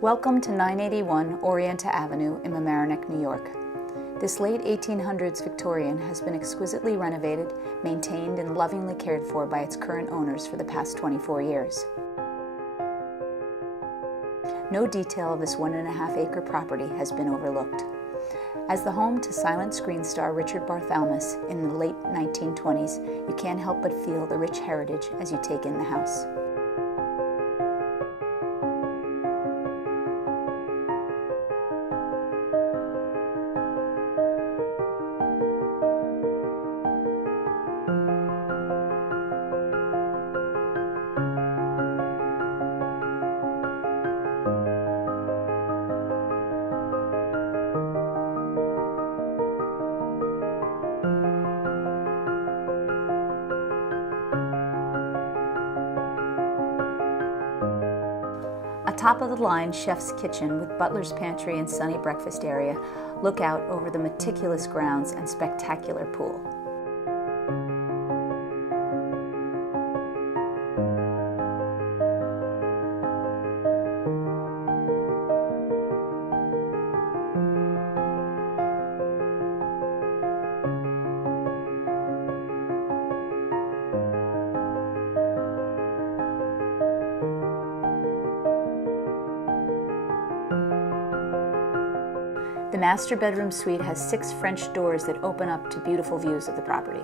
Welcome to 981 Orienta Avenue in Mamaroneck, New York. This late 1800s Victorian has been exquisitely renovated, maintained, and lovingly cared for by its current owners for the past 24 years. No detail of this 1.5-acre property has been overlooked. As the home to silent screen star Richard Barthelmess in the late 1920s, you can't help but feel the rich heritage as you take in the house. A top-of-the-line chef's kitchen with butler's pantry and sunny breakfast area look out over the meticulous grounds and spectacular pool. The master bedroom suite has 6 French doors that open up to beautiful views of the property.